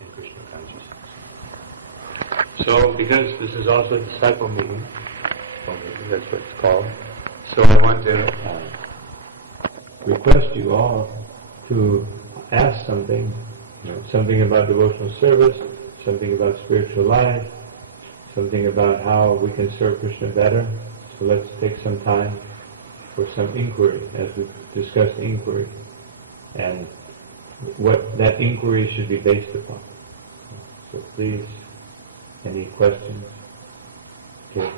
in Krishna consciousness. So, because this is also a disciple meeting, that's what it's called, so I want to request you all to ask something, something about devotional service, something about spiritual life, something about how we can serve Krishna better. So let's take some time for some inquiry, as we've discussed inquiry, and what that inquiry should be based upon. So please, any questions? Okay.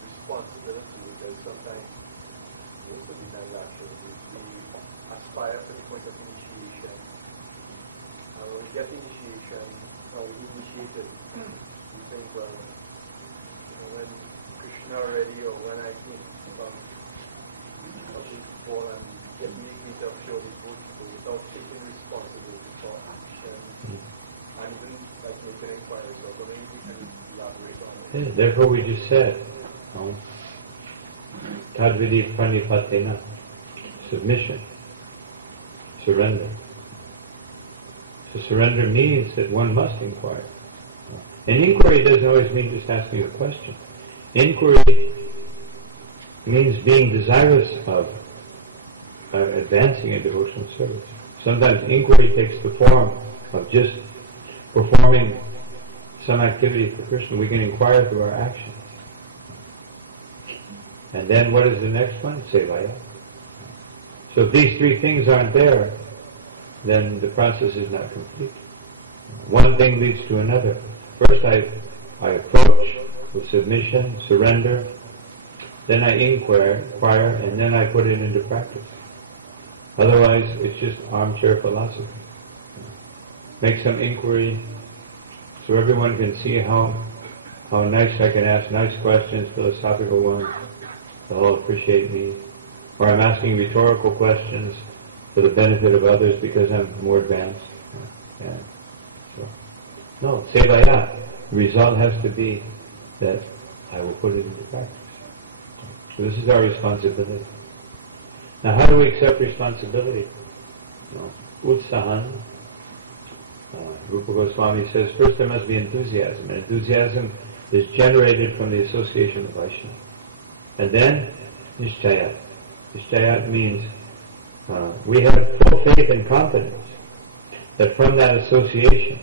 Responsibility, because sometimes most of the time actually we aspire to the point of initiation. When we get initiation, or we initiated, we think, well, when Krishna already, or when I think helping to fall and get me to show the good without taking responsibility for action, and even like making inquiries, so maybe we can elaborate on it. Yeah, therefore we just said, Tadvidi pranipatena, submission, surrender. So surrender means that one must inquire. And inquiry doesn't always mean just asking a question. Inquiry means being desirous of advancing a devotional service. Sometimes inquiry takes the form of just performing some activity for Krishna. We can inquire through our actions. And then what is the next one? Sevaya. So if these three things aren't there, then the process is not complete. One thing leads to another. First I approach with submission, surrender, then I inquire, and then I put it into practice. Otherwise, it's just armchair philosophy. Make some inquiry so everyone can see how nice I can ask nice questions, philosophical ones. They'll all appreciate me. Or I'm asking rhetorical questions for the benefit of others because I'm more advanced. Yeah. So, no, sevaya. The result has to be that I will put it into practice. So this is our responsibility. Now how do we accept responsibility? Utsahan. Rupa Goswami says, first there must be enthusiasm. And enthusiasm is generated from the association of Vaishnava. And then, nishchayat. Nishchayat means we have full faith and confidence that from that association,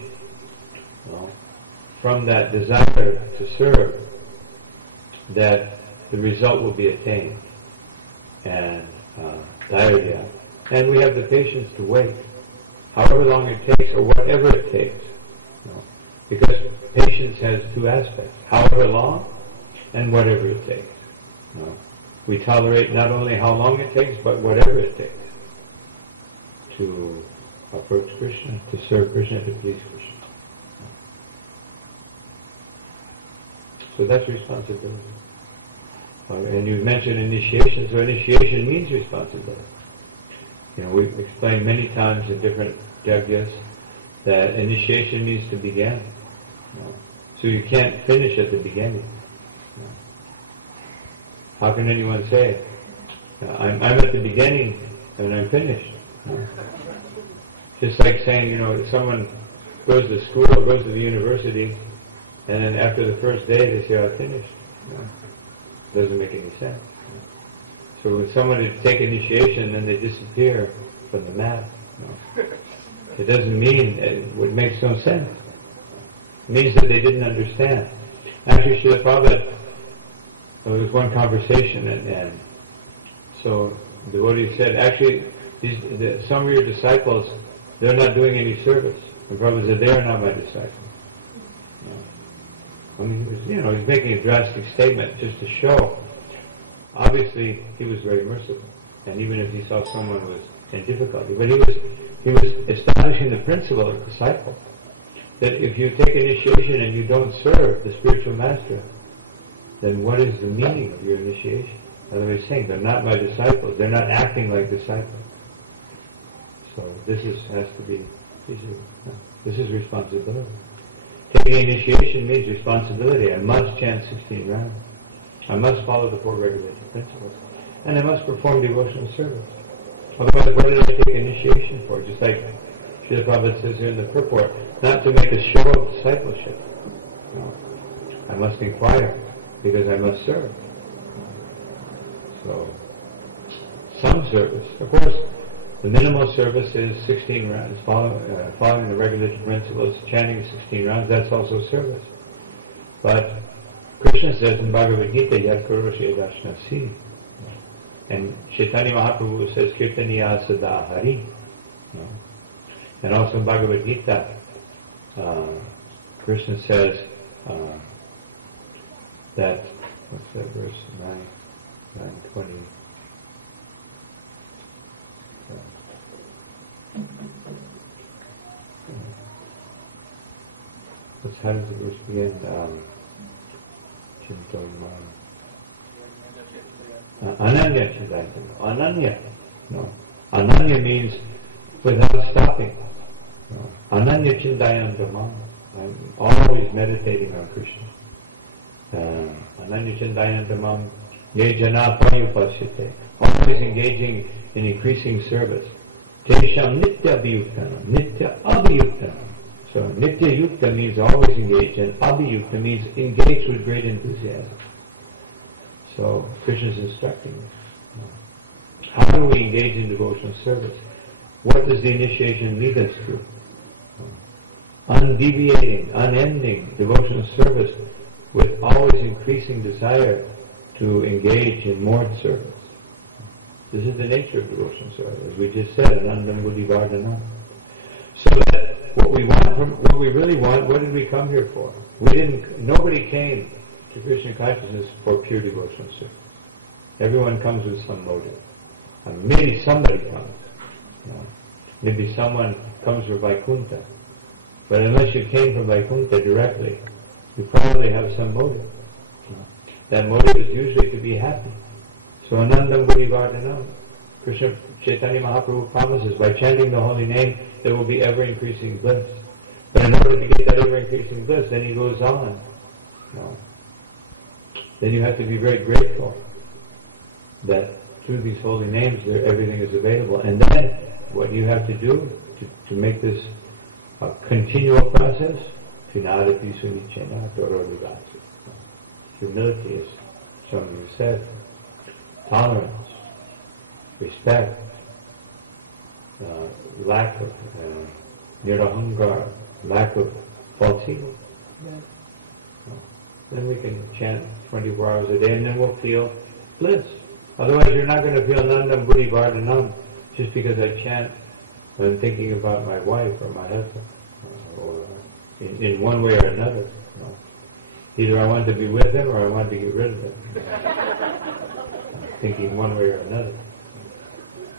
from that desire to serve, that the result will be attained. And dhairya. And we have the patience to wait, however long it takes or whatever it takes. Because patience has two aspects, however long and whatever it takes. We tolerate not only how long it takes, but whatever it takes to approach Krishna, to serve Krishna, to please Krishna. So that's responsibility. And you've mentioned initiation, so initiation means responsibility. We've explained many times in different yagyas that initiation needs to begin. So you can't finish at the beginning. How can anyone say, I'm at the beginning and I'm finished? Just like saying, if someone goes to school or goes to the university and then after the first day they say, I finished. Doesn't make any sense. So when someone take initiation and they disappear from the mat, it doesn't mean, it makes no sense. It means that they didn't understand. Actually, Srila Prabhupada, there was one conversation and so the devotee said, actually, some of your disciples, they're not doing any service. And Prabhupada said, they are not my disciples. I mean, he was making a drastic statement just to show. Obviously, he was very merciful, and even if he saw someone was in difficulty, but he was establishing the principle of disciple that if you take initiation and you don't serve the spiritual master, then what is the meaning of your initiation? In other words, saying they're not my disciples, they're not acting like disciples. So this is responsibility. Taking initiation means responsibility. I must chant 16 rounds. I must follow the 4 regulated principles. and I must perform devotional service. Otherwise, what did I take initiation for? Just like Srila Prabhupada says here in the purport, not to make a show of discipleship. No. I must inquire, because I must serve. So, some service. Of course, the minimal service is 16 rounds, following the regulation principles, chanting 16 rounds, that's also service. But Krishna says in Bhagavad Gita, Yad Karoshe Dashnasi. And Chaitanya Mahaprabhu says, Kirtaniya Sada Hari. And also in Bhagavad Gita, Krishna says that, what's that verse? 9:20. How does the verse begin? Ananya Chindayam. Ananya. No. Ananya means without stopping. No. Ananya Chindayam Dhamma. I'm always meditating on Krishna. Ananya Chindayam Dhammam. Ye Jana Payupasyate. Always engaging in increasing service. Tesham Nitya Abhiyuktanam. Nitya Abhiyuktanam. So Nitya Yukta means always engaged, and Abhiyukta means engaged with great enthusiasm. So Krishna is instructing us. How do we engage in devotional service? What does the initiation lead us to? Undeviating, unending devotional service with always increasing desire to engage in more service. This is the nature of devotional service, as we just said, Anandam Buddhi Vardhanam. So that what we really want, what did we come here for? Nobody came to Krishna consciousness for pure devotional service. Everyone comes with some motive. Maybe somebody comes. Maybe someone comes for Vaikuntha. But unless you came from Vaikuntha directly, you probably have some motive. That motive is usually to be happy. So Anandam Buddhi Vardhanam. Krishna Chaitanya Mahaprabhu promises by chanting the holy name there will be ever-increasing bliss. But in order to get that ever-increasing bliss, then he goes on. Then you have to be very grateful that through these holy names everything is available. And then what you have to do to make this a continual process, humility is something you said, tolerance, respect, lack of nirahangar, lack of false ego. Then we can chant 24 hours a day and then we'll feel bliss. Otherwise you're not going to feel Nandam Buddhi Vardhanam just because I chant when thinking about my wife or my husband, or in one way or another. Either I want to be with him or I want to get rid of him. Thinking one way or another.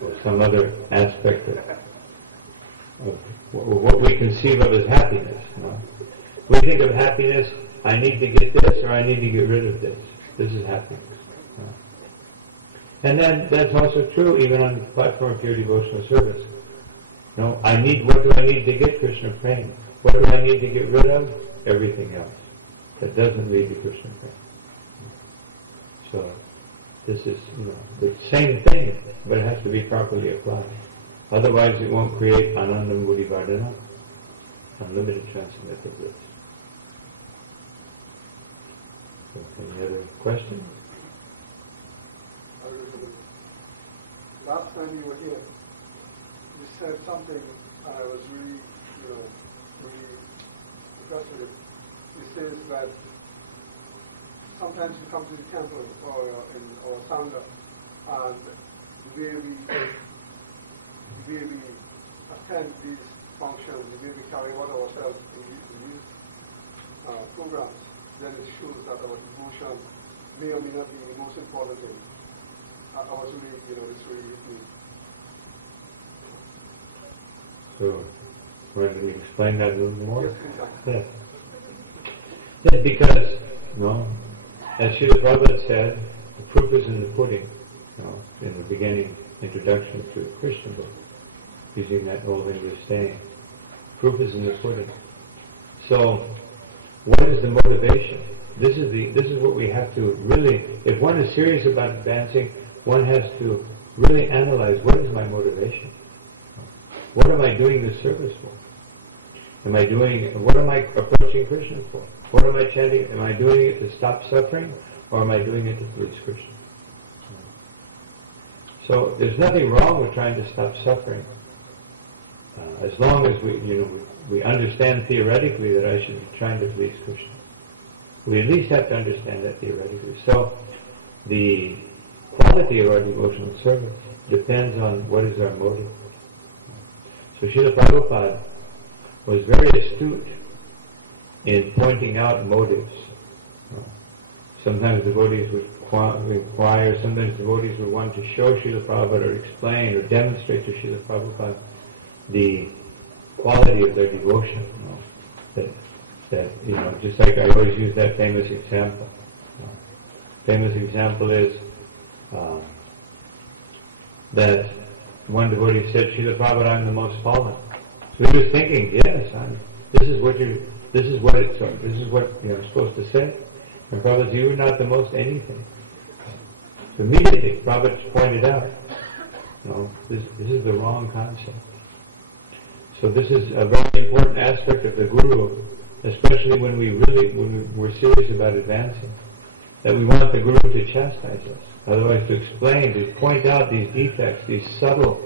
Or some other aspect of what we conceive of as happiness. We think of happiness, I need to get this or I need to get rid of this. This is happiness. And then that's also true even on the platform of pure devotional service. What do I need to get? Krishna prema. What do I need to get rid of? Everything else that doesn't lead to Krishna prema. So this is, the same thing, but it has to be properly applied. Otherwise it won't create Anandam Buddhi Vardhanam, unlimited transcendental bliss. So, any other questions? Last time you were here, you said something and I was really impressed with it. It says that sometimes we come to the temple or Sangha, and the way we attend these functions, the way we carry out ourselves in these programs, then it shows that our devotion may or may not be the most important thing. I was really, it's really cool. So, want to explain that a little more? Yes, yes. Yeah, because, as Srila Prabhupada said, the proof is in the pudding, in the beginning introduction to Krishna book, using that old English saying. Proof is in the pudding. So, what is the motivation? This is what we have to really, if one is serious about advancing, one has to really analyze, what is my motivation? What am I doing this service for? What am I approaching Krishna for? What am I chanting? Am I doing it to stop suffering, or am I doing it to please Krishna? So there's nothing wrong with trying to stop suffering, as long as we understand theoretically that I should be trying to please Krishna. We at least have to understand that theoretically. So the quality of our devotional service depends on what is our motive. So Srila Prabhupada was very astute in pointing out motives. Sometimes devotees would inquire, sometimes devotees would want to show Srila Prabhupada or explain or demonstrate to Srila Prabhupada the quality of their devotion. That just like I always use that famous example. Famous example is that one devotee said, Srila Prabhupada, I'm the most fallen. So he was thinking, yes, this is what you're supposed to say. And Prabhupada said, you're not the most anything. So immediately, Prabhupada pointed out, this is the wrong concept. So this is a very important aspect of the Guru, especially when we're serious about advancing, that we want the Guru to chastise us. Otherwise, to explain, to point out these defects, these subtle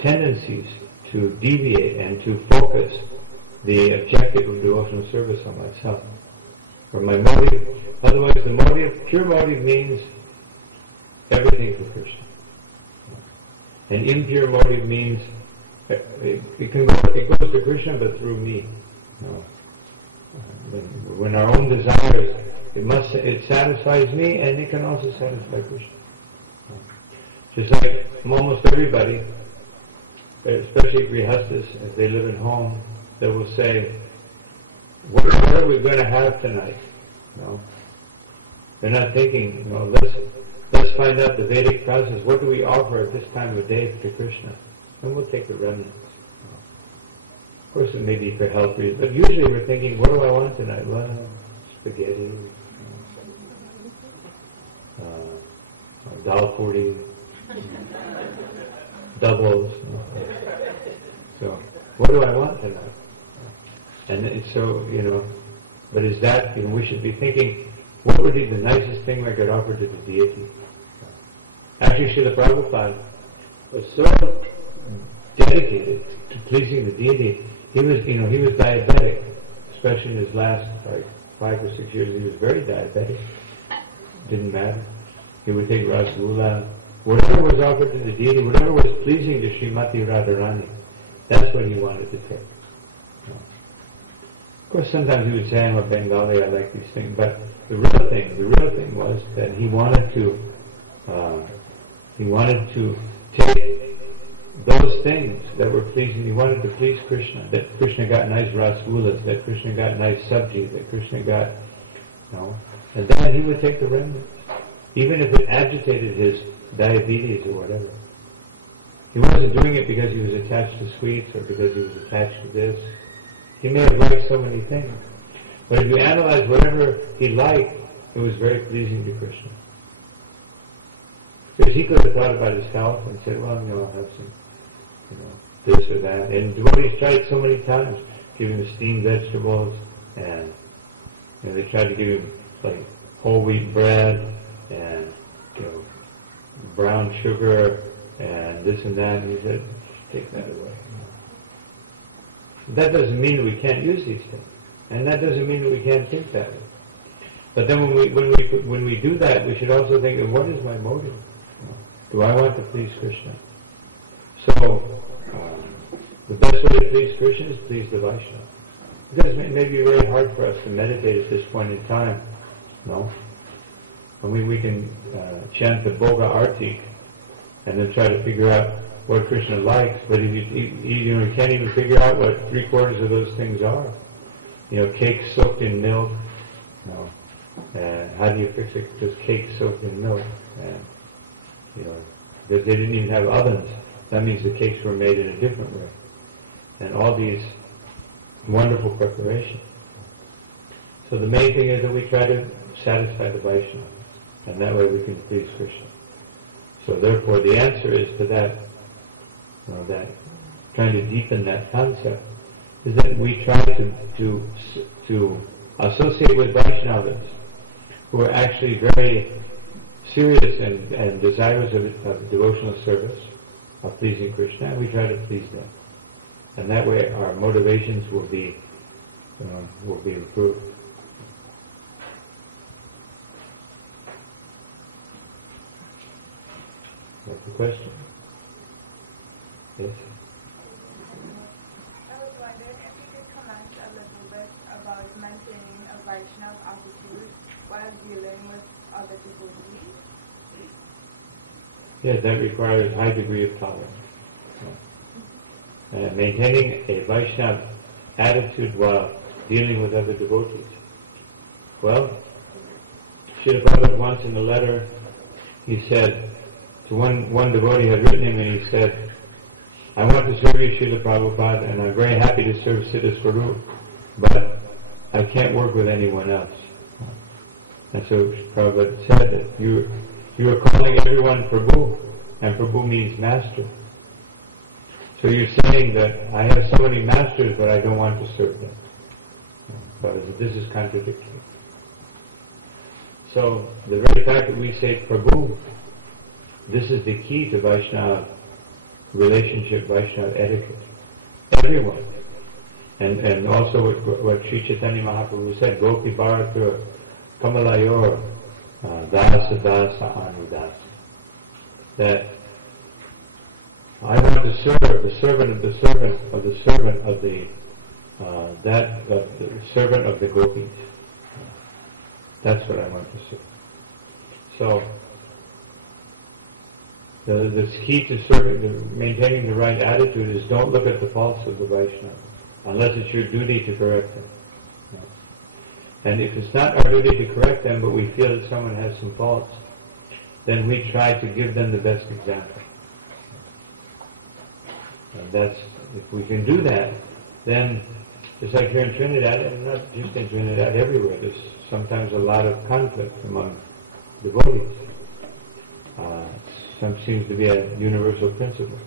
tendencies to deviate and to focus the objective of devotional service on myself, or my motive. Otherwise, pure motive means everything for Krishna. And impure motive means it goes to Krishna, but through me. When our own desires, it satisfies me, and it can also satisfy Krishna. Just like almost everybody, especially grihastas, as they live at home, they will say, what are we going to have tonight? They're not thinking, let's find out the Vedic process. What do we offer at this time of day to Krishna? And we'll take the remnants. Of course, it may be for health reasons, but usually we're thinking, what do I want tonight? Well, spaghetti, dal puri, doubles. So, what do I want tonight? And it's so, but is that, we should be thinking, what would be the nicest thing I could offer to the deity? Actually, Srila Prabhupada was so dedicated to pleasing the deity. He was diabetic, especially in his last 5 or 6 years. He was very diabetic. Didn't matter. He would take rasgulla, whatever was offered to the deity, whatever was pleasing to Srimati Radharani. That's what he wanted to take. Of course, sometimes he would say, I'm a Bengali, I like these things. But the real thing was that he wanted to take those things that were pleasing. He wanted to please Krishna. That Krishna got nice rasgullas, that Krishna got nice sabji, that Krishna got, and then he would take the remnants, even if it agitated his diabetes or whatever. He wasn't doing it because he was attached to sweets or because he was attached to this. He may have liked so many things. But if you analyze whatever he liked, it was very pleasing to Krishna. Because he could have thought about his health and said, well, I'll have some, this or that. And devotees tried so many times, give him steamed vegetables, and they tried to give him like whole wheat bread and brown sugar and this and that. And he said, take that away. That doesn't mean that we can't use these things, and that doesn't mean that we can't think that way. But then when we do that, we should also think, what is my motive? Do I want to please Krishna? So the best way to please Krishna is please the Vaishnava. Because it may be very hard for us to meditate at this point in time. We can chant the Bhoga Artik and then try to figure out what Krishna likes, but if you can't even figure out what 3/4 of those things are. Cake soaked in milk. How do you fix it? Just cake soaked in milk. And, because they didn't even have ovens. That means the cakes were made in a different way. And all these wonderful preparations. So the main thing is that we try to satisfy the Vaishnava. And that way we can please Krishna. So therefore the answer is to that, that trying to deepen that concept, is that we try to associate with Vaishnavas who are actually very serious and desirous of devotional service, of pleasing Krishna, and we try to please them. And that way our motivations will be improved. What's the question? Yes? I was wondering if you could comment a little bit about maintaining a Vaishnava attitude while dealing with other devotees. Yes, that requires a high degree of tolerance. Maintaining a Vaishnava attitude while dealing with other devotees. Well, Srila Prabhupada once in a letter, he said, to one devotee had written him and he said, I want to serve you, Srila Prabhupada, and I'm very happy to serve Siddha Swarup, but I can't work with anyone else. And so Prabhupada said that you are calling everyone Prabhu, and Prabhu means master. So you're saying that I have so many masters, but I don't want to serve them. But this is contradictory. So the very fact that we say Prabhu, this is the key to Vaishnava relationship, Vaishnava etiquette. Everyone. And also what Sri Chaitanya Mahaprabhu said, Gopi Bharata Kamalayor Dasa Dasa Anudasa. That I want to serve the servant of the servant of the servant of the servant of the gopis. That's what I want to serve. So the key to serving, maintaining the right attitude is don't look at the faults of the Vaishnava, unless it's your duty to correct them. And if it's not our duty to correct them, but we feel that someone has some faults, then we try to give them the best example. And that's, if we can do that, then just like here in Trinidad, and not just in Trinidad, everywhere, there's sometimes a lot of conflict among devotees. Some seems to be a universal principle.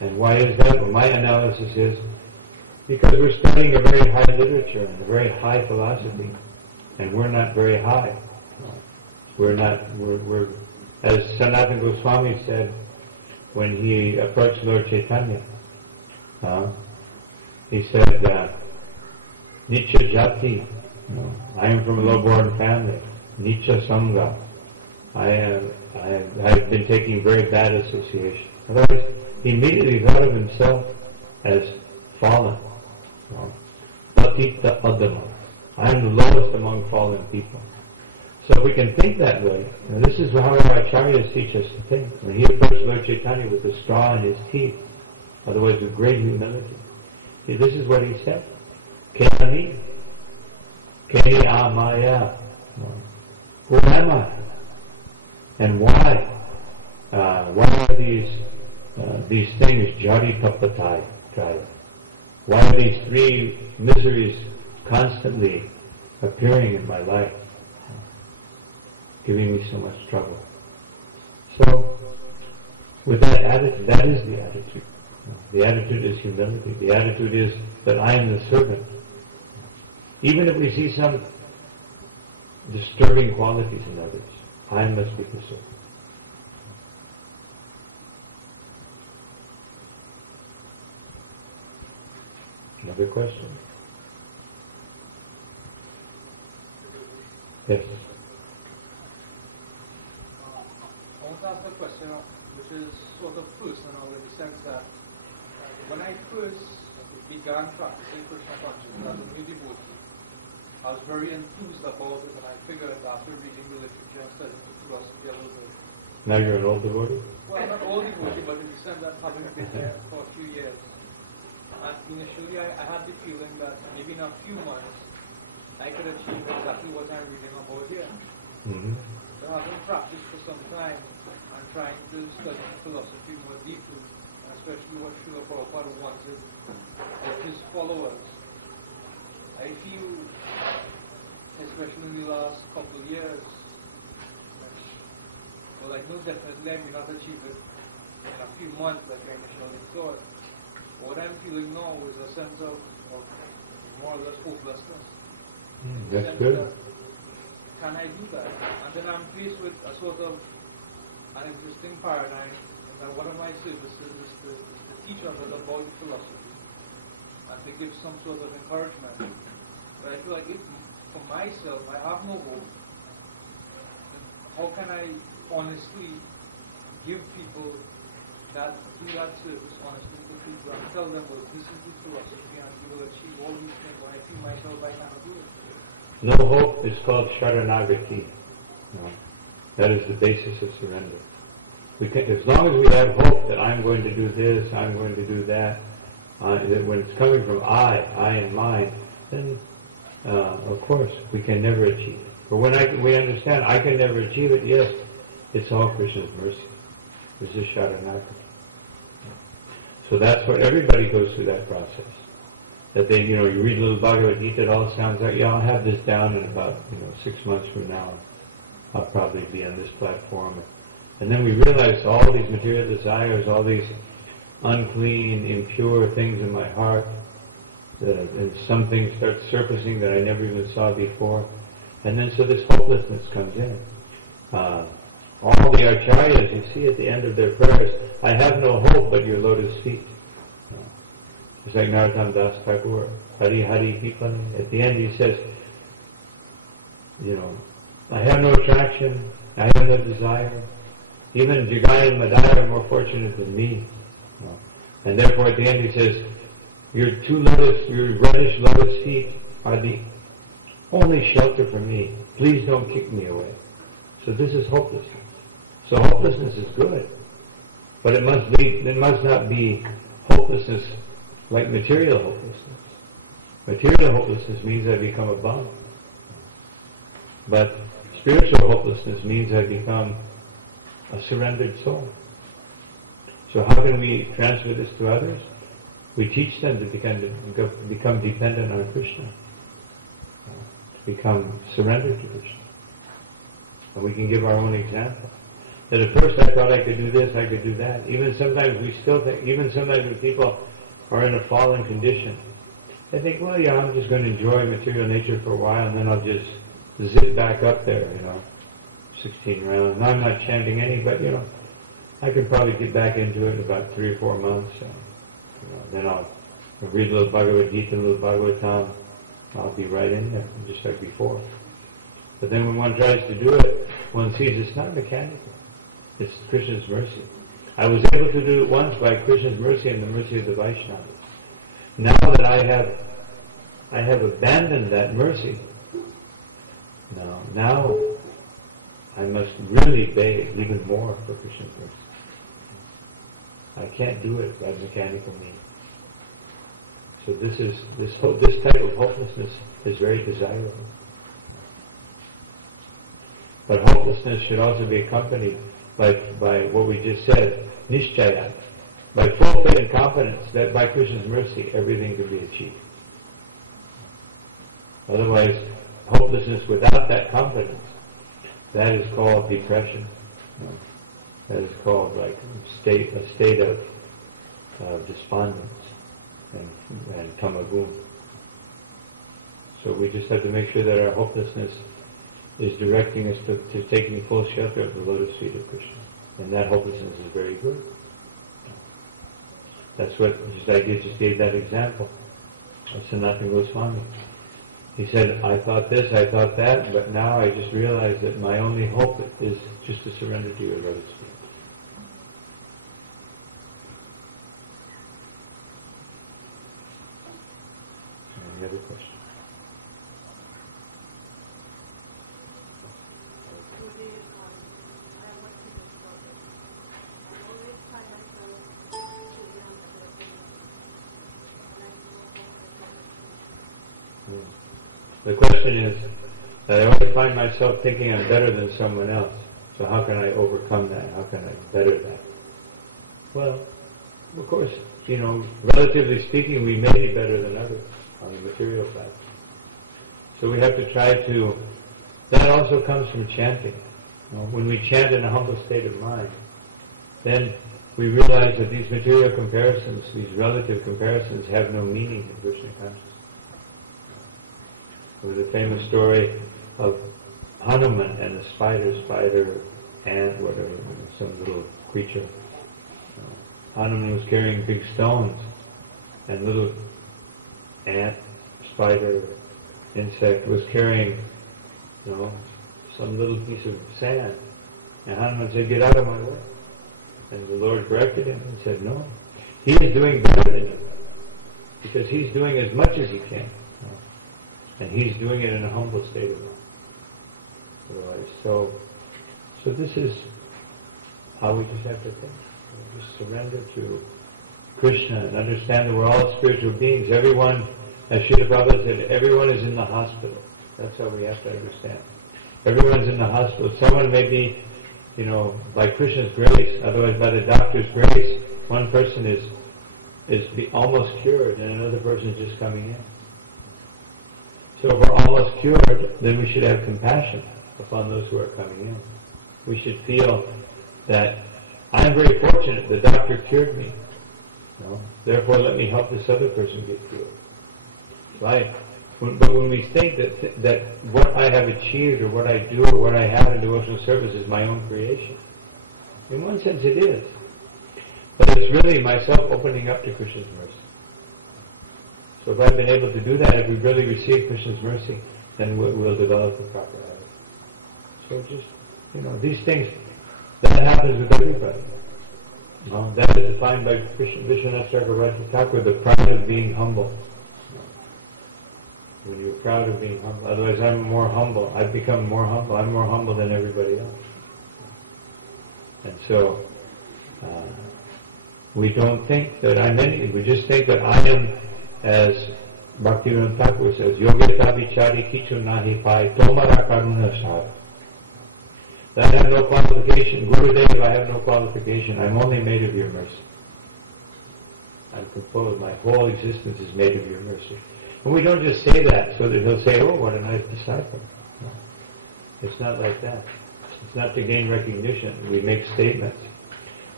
And why is that? Well, my analysis is because we're studying a very high literature and a very high philosophy, and we're not very high. We're as Sanatana Goswami said when he approached Lord Chaitanya, he said, Nicha Jati, I am from a low-born family. Nicha Sangha, I have been taking very bad association. Otherwise, he immediately thought of himself as fallen. Patita Adama. I am the lowest among fallen people. So if we can think that way, and this is how our acharyas teach us to think. When he approached Lord Chaitanya with the straw in his teeth, otherwise with great humility, this is what he said. Kani amaya. Who am I? And why? Why are these things jari tapatai? Why are these three miseries constantly appearing in my life, giving me so much trouble? So, with that attitude, that is the attitude. The attitude is humility. The attitude is that I am the servant. Even if we see some disturbing qualities in others, I must be the servant. Another question? Yes. I want to ask a question which is sort of personal in the sense that when I first began practicing Krishna consciousness as a new devotee, I was very enthused about it, and I figured after reading the literature and studying the philosophy a little bit. Now you're an old devotee? Well, not old devotee, but in the sense that having been there for a few years. And initially I had the feeling that maybe in a few months I could achieve exactly what I'm reading about here. Mm-hmm. So having practiced for some time and trying to study philosophy more deeply, and especially what Srila Prabhupada wanted of his followers, I feel, especially in the last couple of years, So like, no, definitely I may not achieve it in a few months like I initially thought. What I'm feeling now is a sense of more or less hopelessness. That's good. Can I do that? And then I'm faced with a sort of an existing paradigm that one of my services is to teach others about philosophy and to give some sort of encouragement. But I feel like if for myself I have no hope, how can I honestly give people that do that service honestly to people and tell them, well, this is the philosophy and you will achieve all these things when I feel myself I cannot do it? No hope is called Sharanagati. No. That is the basis of surrender. We can, as long as we have hope that I'm going to do this, I'm going to do that, that when it's coming from I and mine, then of course we can never achieve it. But when we understand I can never achieve it, yes, it's all Krishna's mercy. This is Sharanagati. So that's what everybody goes through that process. That they, you read a little Bhagavad Gita, it all sounds like, I'll have this down in about, 6 months from now. I'll probably be on this platform. And then we realize all these material desires, all these unclean, impure things in my heart, and some things start surfacing that I never even saw before. And then so this hopelessness comes in. All the acharyas, you see at the end of their prayers, I have no hope but your lotus feet. It's like Narottam Das Thakur, Hari Hari Pipani. At the end he says, I have no attraction, I have no desire. Even Jagai and Madai are more fortunate than me. And therefore at the end he says, your reddish lotus feet are the only shelter for me. Please don't kick me away. So this is hopelessness. So hopelessness is good. But it must not be hopelessness like material hopelessness. Material hopelessness means I become a bum. But spiritual hopelessness means I become a surrendered soul. So how can we transfer this to others? We teach them to become dependent on Krishna, to become surrendered to Krishna. And we can give our own example. That at first I thought I could do this, I could do that. Even sometimes when people are in a fallen condition, they think, well, I'm just going to enjoy material nature for a while and then I'll just zip back up there, 16 rounds. And I'm not chanting any, but, I could probably get back into it in about 3 or 4 months. Then I'll read a little Bhagavad Gita, a little Bhagavatam. I'll be right in there, just like before. But then when one tries to do it, one sees it's not mechanical. It's Krishna's mercy. I was able to do it once by Krishna's mercy and the mercy of the Vaishnavas. Now that I have abandoned that mercy, now I must really beg even more for Krishna's mercy. I can't do it by mechanical means. So this type of hopelessness is very desirable. But hopelessness should also be accompanied by what we just said, nishchaya, by full faith and confidence that by Krishna's mercy everything can be achieved. Otherwise, hopelessness without that confidence, that is called depression. That is called like a state of despondence and tamagun. So we just have to make sure that our hopelessness is directing us to taking full shelter of the lotus feet of Krishna. And that hopelessness is very good. That's what, I just gave that example of Sanatana Goswami. He said, I thought this, I thought that, but now I just realized that my only hope is just to surrender to your lotus feet. Any other questions? The question is that I always find myself thinking I'm better than someone else. So how can I overcome that? How can I better that? Well, of course, relatively speaking, we may be better than others on the material side. So we have to try to, that also comes from chanting. When we chant in a humble state of mind, then we realize that these material comparisons, these relative comparisons, have no meaning in Krishna consciousness. There was a famous story of Hanuman and a spider, ant, whatever, some little creature. Hanuman was carrying big stones, and little ant, spider, insect was carrying, some little piece of sand. And Hanuman said, "Get out of my way." And the Lord corrected him and said, "No, he is doing better than you, because he's doing as much as he can, and he's doing it in a humble state of mind." Otherwise, so this is how we just have to think. We just surrender to Krishna and understand that we're all spiritual beings. Everyone, as Srila Prabhupada said, everyone is in the hospital. That's how we have to understand. Everyone's in the hospital. Someone may be, by Krishna's grace, otherwise by the doctor's grace, one person is almost cured and another person is just coming in. So if we're almost cured, then we should have compassion upon those who are coming in. We should feel that I'm very fortunate, the doctor cured me. Therefore let me help this other person get cured. Right? But when we think that what I have achieved or what I do or what I have in devotional service is my own creation, in one sense it is. But it's really myself opening up to Krishna's mercy. So if I've been able to do that, if we really receive Krishna's mercy, then we'll develop the proper attitude. So just, these things, that happens with everybody. That is defined by Vishwanath Chakravarti Thakur, the pride of being humble. When you're proud of being humble, otherwise I'm more humble. I've become more humble. I'm more humble than everybody else. And so, we don't think that I'm anything. We just think that I am, as Bhaktivinoda Thakur says, Yogeta vichari kichu nahi pai tomara karuna sar. That I have no qualification. Gurudev, I have no qualification. I'm only made of your mercy. I'm composed. My whole existence is made of your mercy. And we don't just say that so that he'll say, "Oh, what a nice disciple." No. It's not like that. It's not to gain recognition. We make statements.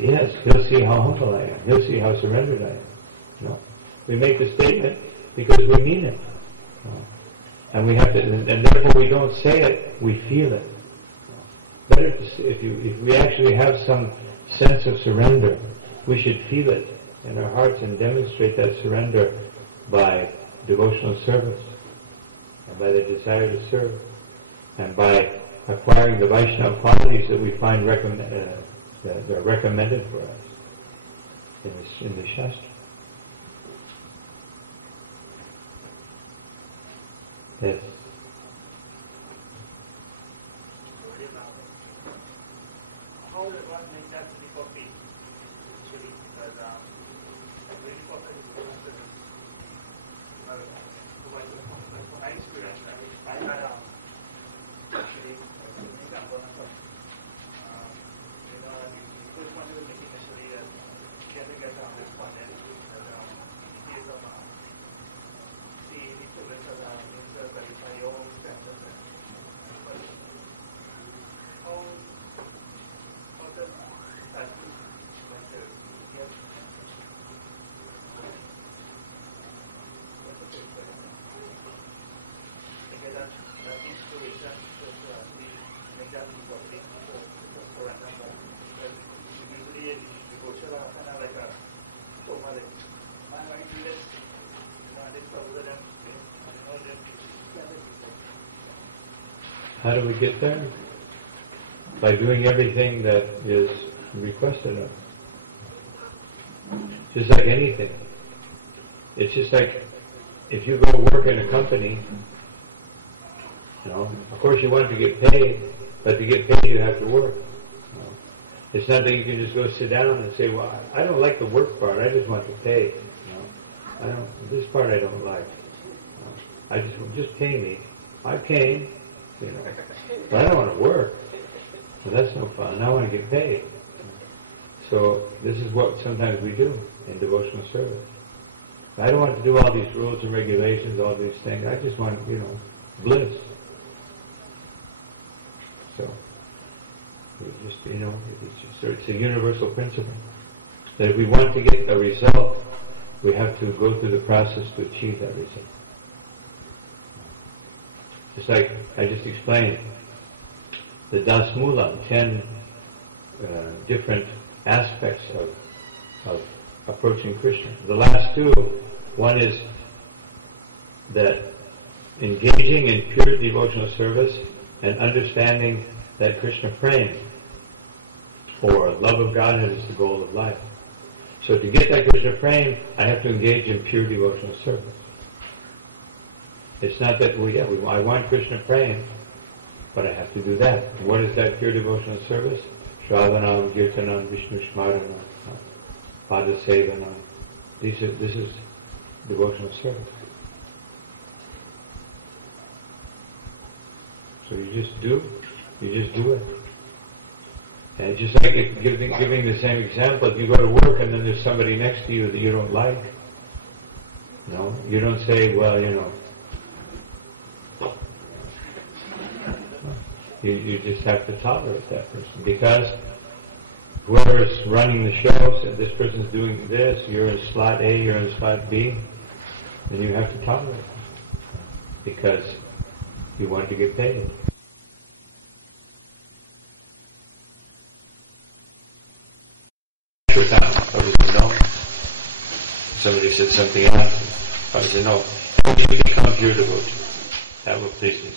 Yes, he'll see how humble I am. He'll see how surrendered I am. No. We make the statement because we mean it. No. And we have to, and therefore we don't say it, we feel it. No. Better to say, if we actually have some sense of surrender, we should feel it in our hearts and demonstrate that surrender by devotional service, and by the desire to serve, and by acquiring the Vaishnava qualities that we find that are recommended for us in the Shastra. Yes. How does one make that to be coffee? Actually, because really coffee is my experience, I had actually the first one we were making initially that getting get on this one and he is the progress of the verify your own standards. But how does that get that inspiration to make that working for another. Usually devotion are kind of like a soma. My mind is this problem How do we get there? By doing everything that is requested of us. Just like anything. It's just like if you go work in a company, of course you want to get paid, but to get paid you have to work. It's not that you can just go sit down and say, "Well, I don't like the work part. I just want to pay." This part I don't like. I just pay me. I came, but I don't want to work. So that's no fun. I want to get paid. So this is what sometimes we do in devotional service. I don't want to do all these rules and regulations, all these things. I just want, bliss. So It's a universal principle. That if we want to get a result, we have to go through the process to achieve that result. Just like I just explained, the Das Mula, 10 different aspects of approaching Krishna. The last two, one is that engaging in pure devotional service and understanding that Krishna prema, or love of Godhead, is the goal of life. So to get that Krishna prema, I have to engage in pure devotional service. It's not that, I want Krishna prema, but I have to do that. And what is that pure devotional service? Shravanam, Kirtanam, Vishnu Smaranam, Pada Sevanam. This is devotional service. So you just do it. And it's just like giving the same example, if you go to work and then there's somebody next to you that you don't like, you don't say, you just have to tolerate that person, because whoever's running the show said this person's doing this, you're in slot A, you're in slot B, then you have to tolerate them, because you want to get paid. How does it know? Somebody said something else. How does it know? When you become pure devotee, that will please me.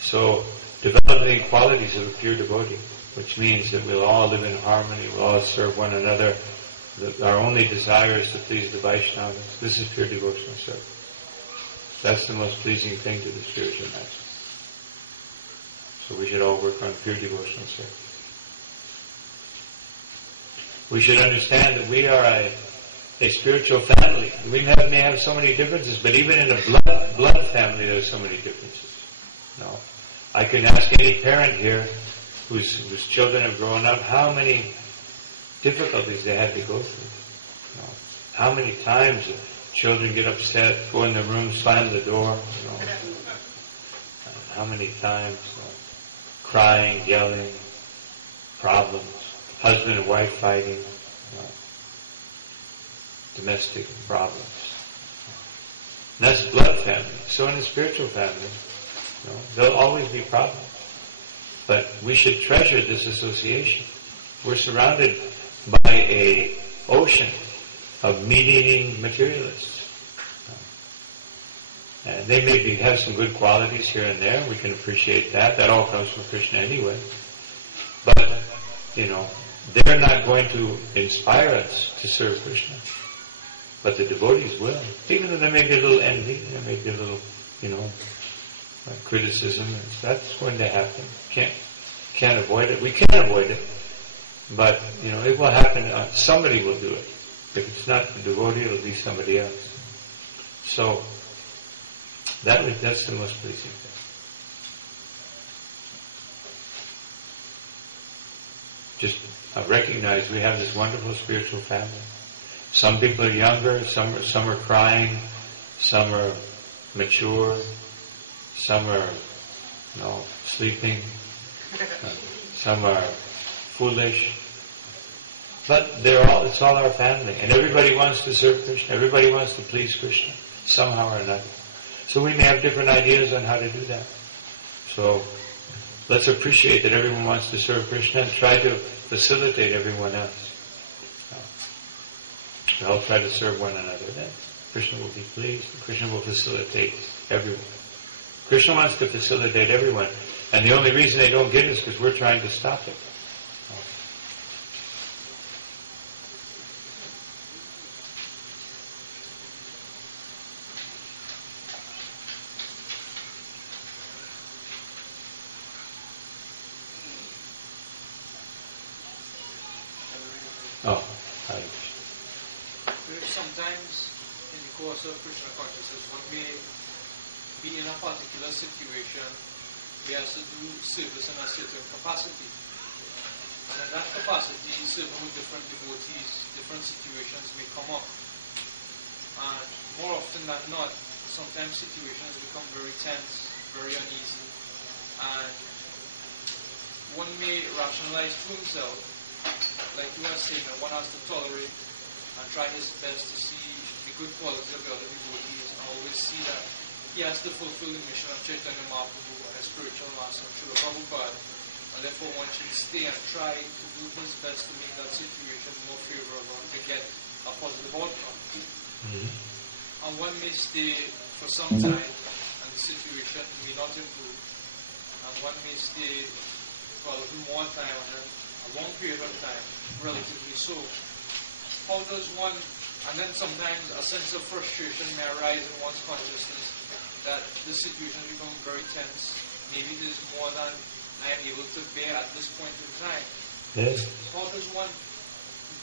So, developing qualities of a pure devotee, which means that we'll all live in harmony, we'll all serve one another. Our only desire is to please the Vaishnavas. This is pure devotional service. That's the most pleasing thing to the spiritual master. So we should all work on pure devotional service. We should understand that we are a spiritual family. We may have so many differences, but even in a blood family there's so many differences. I can ask any parent here whose children have grown up how many difficulties they had to go through. How many times children get upset, go in their room, slam the door. How many times crying, yelling, problems, husband and wife fighting, domestic problems. And that's blood family. So in the spiritual family, there'll always be problems. But we should treasure this association. We're surrounded by an ocean of meat-eating materialists. And they maybe have some good qualities here and there. We can appreciate that. That all comes from Krishna anyway. But, they're not going to inspire us to serve Krishna. But the devotees will. Even though there may be a little envy, there may be a little, criticism. That's going to happen. Can't avoid it. We can avoid it. But, it will happen. Somebody will do it. If it's not the devotee, it'll be somebody else. So, that's the most pleasing thing. Just recognize we have this wonderful spiritual family. Some people are younger, some are crying, some are mature, some are, sleeping, some are foolish. But it's all our family, and everybody wants to serve Krishna. Everybody wants to please Krishna somehow or another. So we may have different ideas on how to do that. So let's appreciate that everyone wants to serve Krishna and try to facilitate everyone else. We all try to serve one another. Then Krishna will be pleased. Krishna will facilitate everyone. Krishna wants to facilitate everyone, and the only reason they don't get it is because we're trying to stop it. Sometimes in the course of Krishna consciousness, one may be in a particular situation where he has to do service in a certain capacity. And in that capacity, serving with different devotees, different situations may come up. And more often than not, sometimes situations become very tense, very uneasy. And one may rationalize to himself, like you are saying, that one has to tolerate and try his best to see the good qualities of the other devotees and always see that he has to fulfill the mission of Chaitanya Mahaprabhu and his spiritual master, Srila Prabhupada, and therefore one should stay and try to do his best to make that situation more favorable and to get a positive outcome. And one may stay for some time and the situation may not improve, and one may stay for a little more time and then a long period of time, relatively so. How does one, and then sometimes a sense of frustration may arise in one's consciousness that the situation becomes very tense. Maybe it is more than I am able to bear at this point in time. Yes. How does one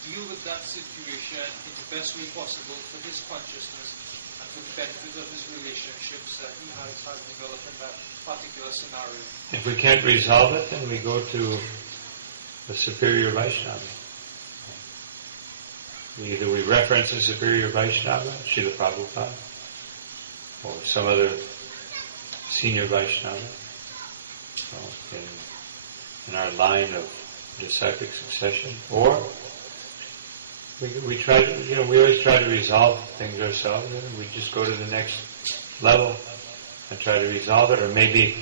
deal with that situation in the best way possible for his consciousness and for the benefit of his relationships that he has developed in that particular scenario? If we can't resolve it, then we go to the superior Vaishnava. Either we reference a superior Vaishnava, Srila Prabhupada, or some other senior Vaishnava in our line of disciplic succession, or we try to, we always try to resolve things ourselves, and we just go to the next level and try to resolve it. Or maybe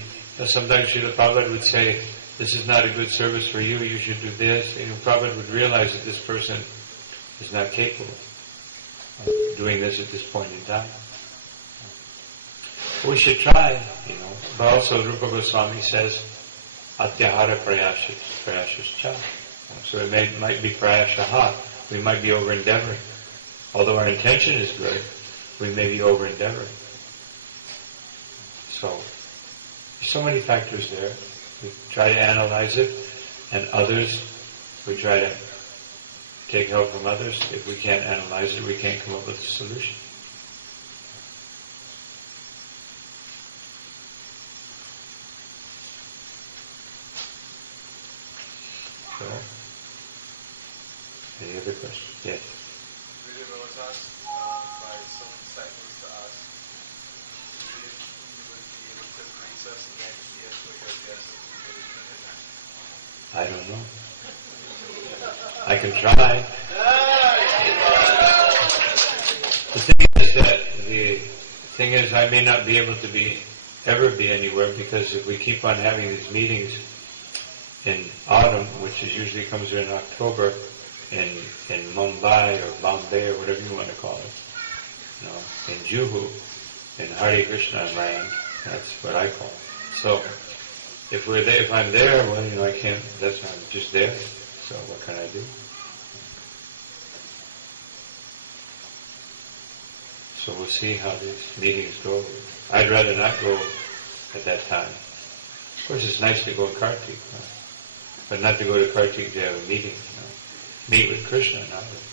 sometimes Srila Prabhupada would say, "This is not a good service for you. You should do this." Prabhupada would realize that this person is not capable of doing this at this point in time. We should try, But also Rupa Goswami says, "Atyahara prayashascha." So it might be prayashaha. We might be over-endeavoring. Although our intention is good, we may be over-endeavoring. So, there's so many factors there. We try to analyze it, and others, we try to take help from others. If we can't analyze it, we can't come up with a solution. So, any other questions? Yes. We was asked by some disciples to ask if you would be able to grace us next year for your guest of I don't know. I can try. The thing is, I may not be able to ever be anywhere, because if we keep on having these meetings in autumn, which usually comes in October, in Mumbai or Bombay or whatever you want to call it, in Juhu, in Hare Krishna land, that's what I call it. So, if I'm there, well, I can't. I'm just there. So what can I do? So we'll see how these meetings go. I'd rather not go at that time. Of course, it's nice to go in Kartik, but not to go to Kartik to have a meeting. Meet with Krishna, not with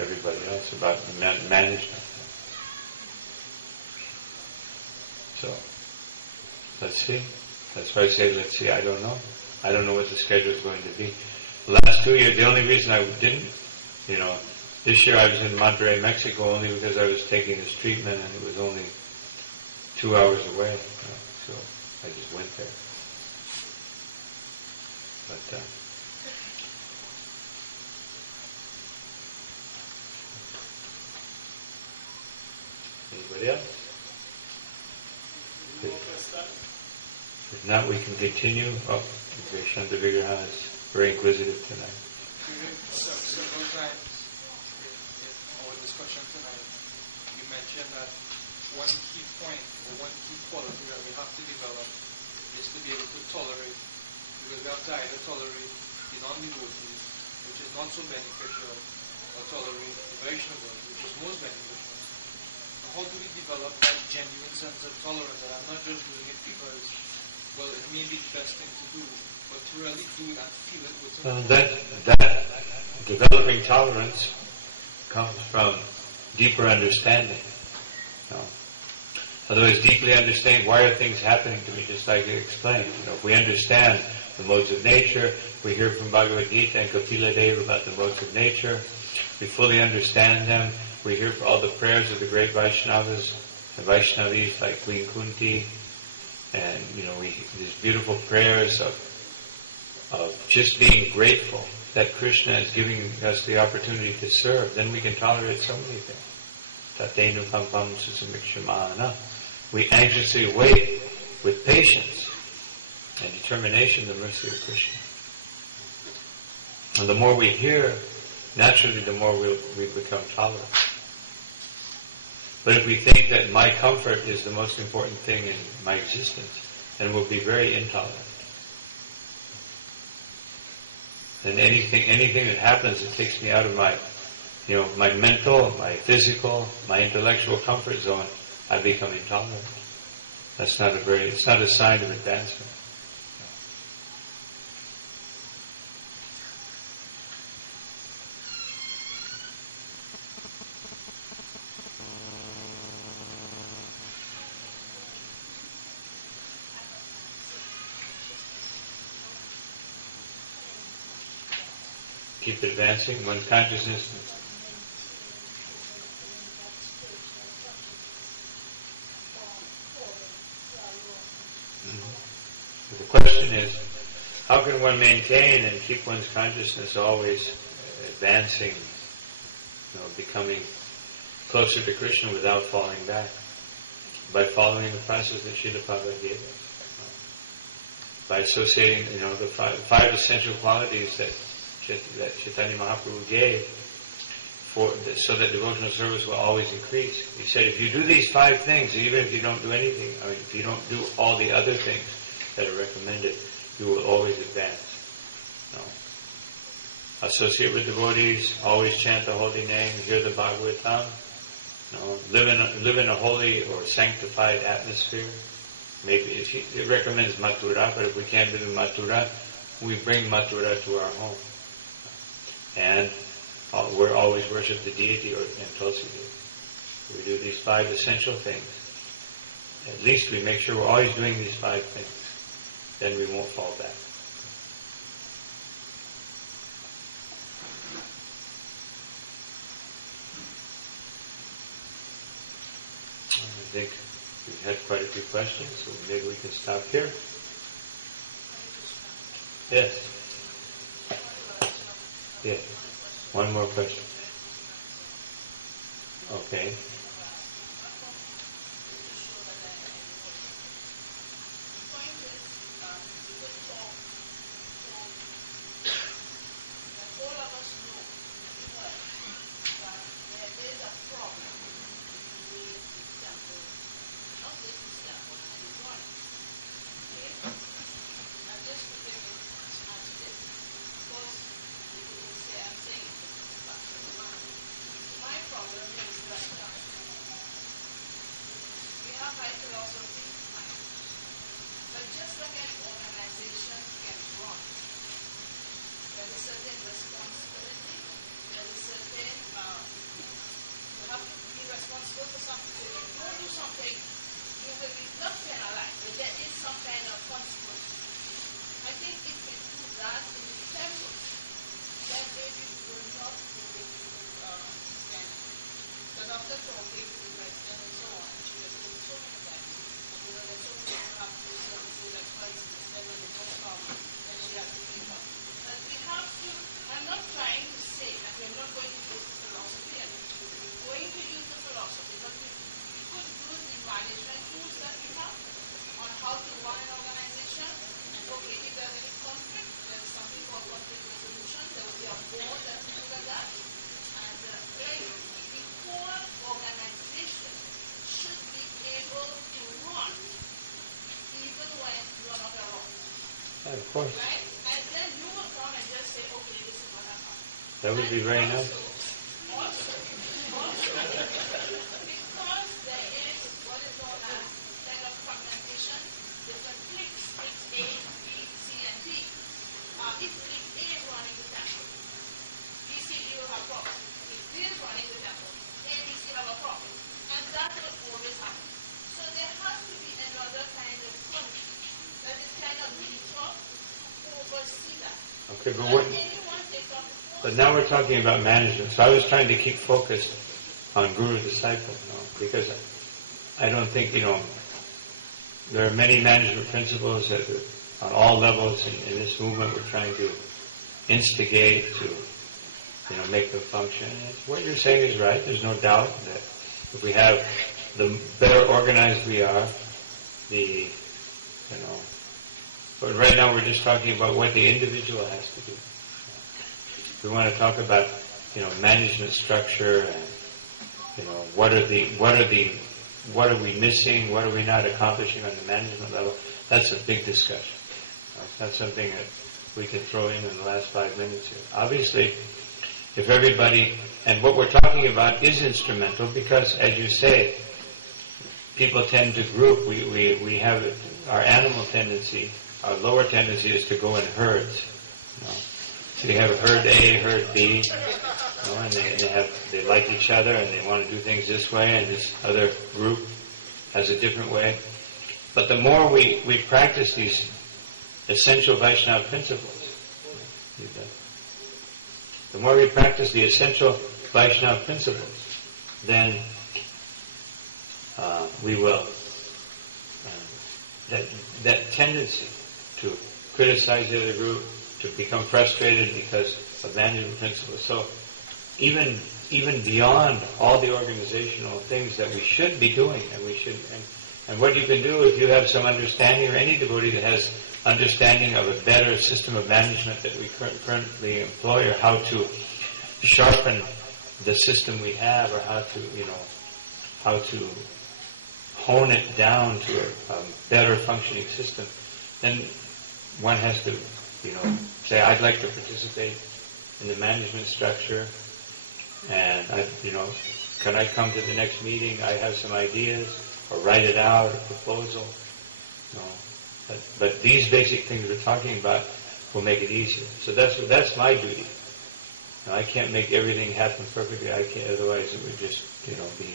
everybody else, about management. So, let's see. That's why I say, let's see. I don't know. I don't know what the schedule is going to be. The last 2 years, the only reason I didn't, this year I was in Monterrey, Mexico, only because I was taking this treatment, and it was only 2 hours away. So I just went there. But anybody else? If not, we can continue. Shanta Vigraha is very inquisitive tonight. Several times in our discussion tonight, you mentioned that one key point or one key quality that we have to develop is to be able to tolerate, because we have to either tolerate the non-devotees, which is not so beneficial, or tolerate the Vaishnavas, which is most beneficial. And how do we develop that genuine sense of tolerance, that I'm not just doing it because, well, it may be the best thing to do, but to really do it and feel it with some... That developing tolerance comes from deeper understanding. Otherwise, deeply understanding why are things happening to me, just like you explained. If we understand the modes of nature, we hear from Bhagavad Gita and Kapila Deva about the modes of nature, we fully understand them, we hear all the prayers of the great Vaishnavas, the Vaishnavis like Queen Kunti, and these beautiful prayers of of just being grateful that Krishna is giving us the opportunity to serve, then we can tolerate so many things. Tatenu pampam susamikshamana. We anxiously wait with patience and determination the mercy of Krishna. And the more we hear, naturally the more we become tolerant. But if we think that my comfort is the most important thing in my existence, then we'll be very intolerant. And anything that happens that takes me out of my mental, my physical, my intellectual comfort zone, I become intolerant. It's not a sign of advancement. Keep advancing one's consciousness. The question is, how can one maintain and keep one's consciousness always advancing, becoming closer to Krishna without falling back? By following the process that Srila Prabhupada gave us. By associating, the five essential qualities that Chaitanya Mahaprabhu gave so that devotional service will always increase. He said, if you do these 5 things, even if you don't do anything, if you don't do all the other things that are recommended, you will always advance. Associate with devotees, always chant the holy name, hear the Bhagavatam, live in a holy or sanctified atmosphere. Maybe it recommends Mathura, but if we can't live in Mathura, we bring Mathura to our home. And we're always worship the deity and Tulsi Devi. We do these 5 essential things. At least we make sure we're always doing these 5 things. Then we won't fall back. I think we've had quite a few questions, so maybe we can stop here. Yes. Yes. One more question. Okay. Of course. Right? And then you will come and just say, okay, this is what happened. That would be very nice. Also, because there is what is known as kind of fragmentation, different cliques, A, B, C, and D. If clique A is running the temple, B, C, D will have problems. If D is running the temple, A, B, C have a problem. And that will always happen. So there has to be another kind of country that is kind of neutral to oversee that. Okay, But now we're talking about management. So I was trying to keep focused on guru-disciple, because I don't think, there are many management principles that on all levels in this movement. We're trying to instigate to, make them function. And what you're saying is right. There's no doubt that if we have, the better organized we are, but right now we're just talking about what the individual has to do. We want to talk about, management structure and, what are we missing, what are we not accomplishing on the management level. That's a big discussion. It's not something that we can throw in the last 5 minutes here. Obviously, if everybody, and what we're talking about is instrumental because, as you say, people tend to group. We have our animal tendency, our lower tendency is to go in herds. So you have a herd A, herd B, and they like each other and they want to do things this way, and this other group has a different way. But the more we practice these essential Vaishnava principles, the more we practice the essential Vaishnava principles, then we will, that tendency to criticize the other group, to become frustrated because of management principles. So even beyond all the organizational things that we should be doing, and what you can do if you have some understanding, or any devotee that has understanding of a better system of management that we currently employ, or how to sharpen the system we have, or how to hone it down to a better functioning system, then one has to, say, I'd like to participate in the management structure, and can I come to the next meeting? I have some ideas, or write it out, a proposal. But these basic things we're talking about will make it easier. So that's my duty. I can't make everything happen perfectly. I can't. Otherwise, it would just be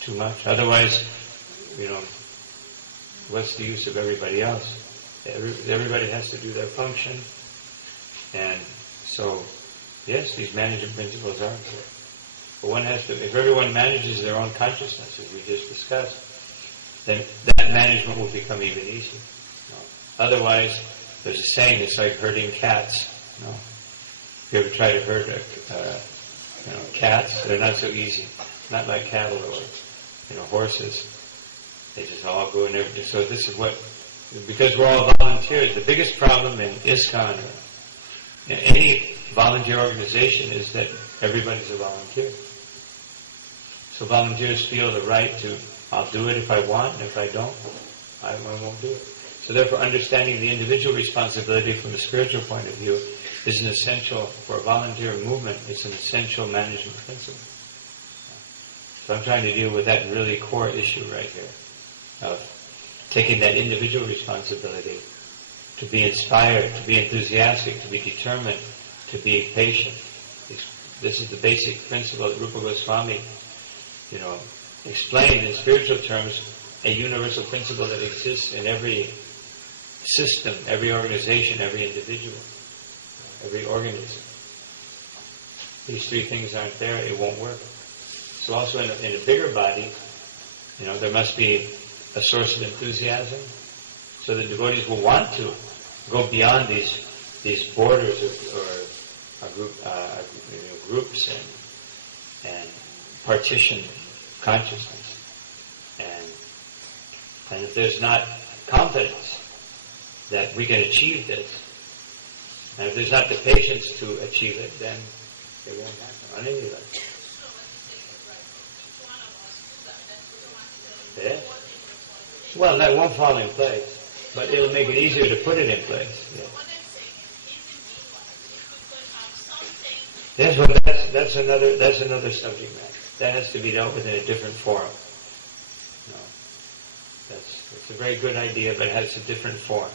too much. Otherwise, what's the use of everybody else? Everybody has to do their function, and so yes, these management principles are important. But one has to. If everyone manages their own consciousness, as we just discussed, then that management will become even easier. Otherwise, there's a saying, it's like herding cats. If you ever try to herd cats, they're not so easy. Not like cattle or horses. They just all go in everything. So this is what, because we're all volunteers, the biggest problem in ISKCON or in any volunteer organization is that everybody's a volunteer. So volunteers feel the right to, I'll do it if I want, and if I don't, I won't do it. So therefore, understanding the individual responsibility from a spiritual point of view is an essential, for a volunteer movement, it's an essential management principle. So I'm trying to deal with that really core issue right here, of taking that individual responsibility to be inspired, to be enthusiastic, to be determined, to be patient. This is the basic principle that Rupa Goswami, explained in spiritual terms, a universal principle that exists in every system, every organization, every individual, every organism. These three things aren't there, it won't work. So also in a bigger body, there must be a source of enthusiasm, so the devotees will want to go beyond these borders or groups and partition consciousness. And if there's not confidence that we can achieve this, and if there's not the patience to achieve it, then it won't happen on any level. Yeah. Well, that won't fall in place, but it'll make it easier to put it in place. Yeah. Yes, well, that's another subject matter. That has to be dealt with in a different forum. It's a very good idea, but it has a different form.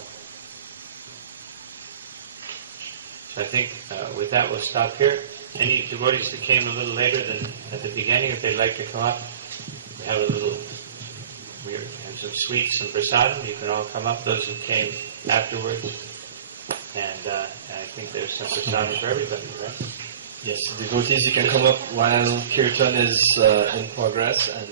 So I think with that we'll stop here. Any devotees that came a little later than at the beginning, if they'd like to come up, we have some sweets, some prasadam. You can all come up, those who came afterwards. And I think there's some prasadam for everybody, right? Yes, devotees, you can come up while Kirtan is in progress, and